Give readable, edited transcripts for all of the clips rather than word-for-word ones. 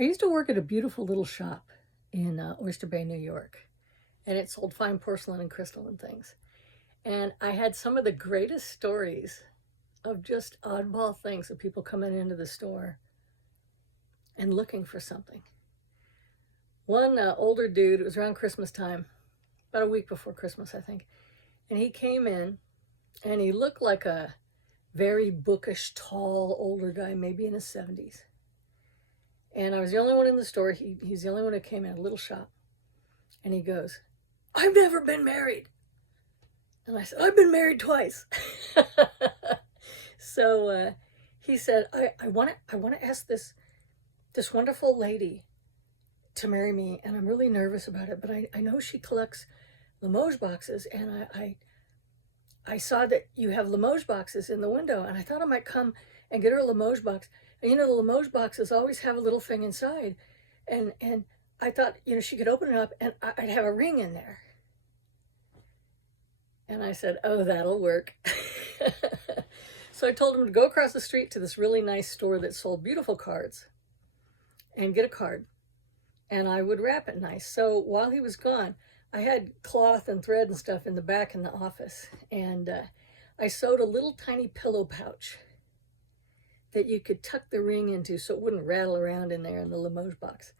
I used to work at a beautiful little shop in Oyster Bay, New York, and it sold fine porcelain and crystal and things. And I had some of the greatest stories of just oddball things of people coming into the store and looking for something. One older dude, it was around Christmas time, about a week before Christmas, I think, and he came in and he looked like a very bookish, tall, older guy, maybe in his 70s. And I was the only one in the store. He's the only one who came in, a little shop. And he goes, "I've never been married." And I said, "I've been married twice." So he said, I want to ask this wonderful lady to marry me, and I'm really nervous about it, but I know she collects Limoges boxes, and I saw that you have Limoges boxes in the window, and I thought I might come and get her a Limoges box. And the Limoges boxes always have a little thing inside, and I thought, she could open it up and I'd have a ring in there. And I said, "Oh, that'll work." So I told him to go across the street to this really nice store that sold beautiful cards and get a card, and I would wrap it nice. So while he was gone, I had cloth and thread and stuff in the back in the office, and I sewed a little tiny pillow pouch that you could tuck the ring into so it wouldn't rattle around in there in the Limoges box.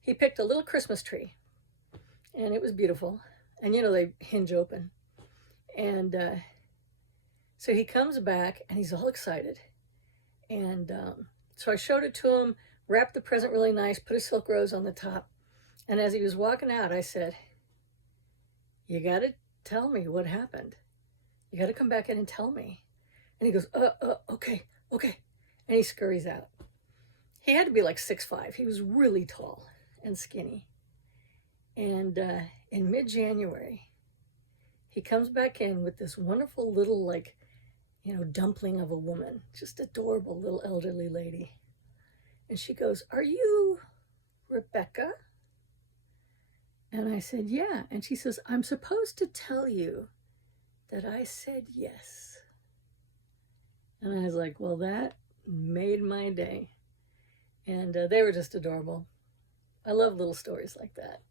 He picked a little Christmas tree, and it was beautiful, and they hinge open. And so he comes back, and he's all excited. And so I showed it to him, wrapped the present really nice, put a silk rose on the top. And as he was walking out, I said, "You got to tell me what happened. You got to come back in and tell me." And he goes, okay. And he scurries out. He had to be like 6'5". He was really tall and skinny. And in mid-January, he comes back in with this wonderful little, dumpling of a woman, just adorable little elderly lady. And she goes, "Are you Rebecca?" And I said, "Yeah." And she says, "I'm supposed to tell you that I said yes." And I was like, well, that made my day. And they were just adorable. I love little stories like that.